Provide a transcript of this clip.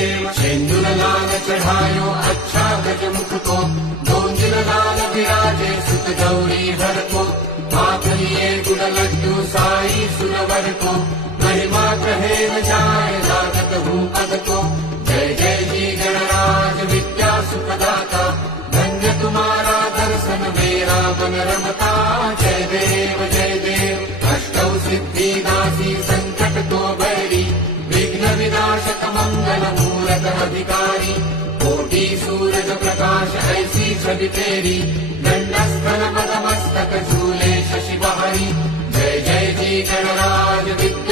देव। शेंदूर लाल चढ़ायो अच्छा गजमुख को, गोंजिल लाल विराजे सुत गौरी हर को। माथ लिए गुड़ लड्डू साई सुरवर को, महिमा कहे न जाए लागत हूँ पद को। जय जय जी गणराज विद्या सुखदाता, धन्य तुम्हारा दर्शन मेरा मन रमता। जय देव अष्टौ सिद्धि दासी संकट को बैरी, विघ्न विनाशक मंगल मूरत अधिकारी। कोटि सूरज प्रकाश ऐसी छवि तेरी, दंडस्थल पद मस्तक झूले शशि बहारी। जय जय जी गणराज विद्या